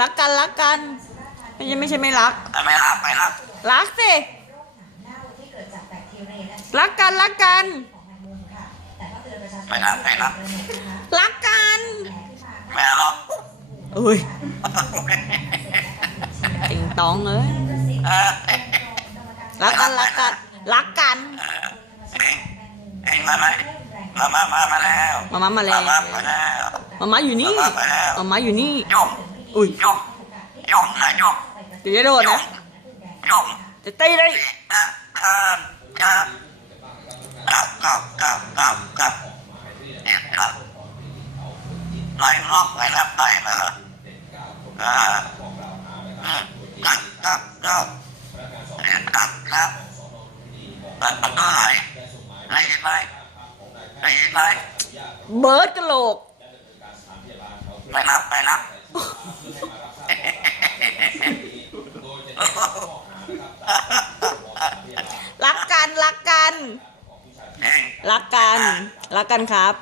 รักกันรักกันไม่ใช่ไม่ใช่ไม่รัก ไม่รับไม่รับรักสิรักกันรักกันไม่รับไม่รับรักกันไม่รับเอ้ยติงตองเอ้ยเออรักกันรักกันรักกันเองเองมาไหมมามามามาแล้วมามามาแล้วมามาแล้วมามาอยู่นี่มามาแล้วมามาอยู่นี่ยก อุ้ยยกยกนะยเดี๋ยวจะโดนยนะกยกจะตีเลยครับครับครับครับครับครับครับเนี่ยครับไล่ล็อกไล่รับไปมาเหรออ่าอืมครับครับครับครับครับแต่มันก็ไหลไหลเห็นไหมไหลเห็นไหมเบิร์ดกะโหลกไปรับไปรับ รักกันรักกันเองรักกัน รักกันครับ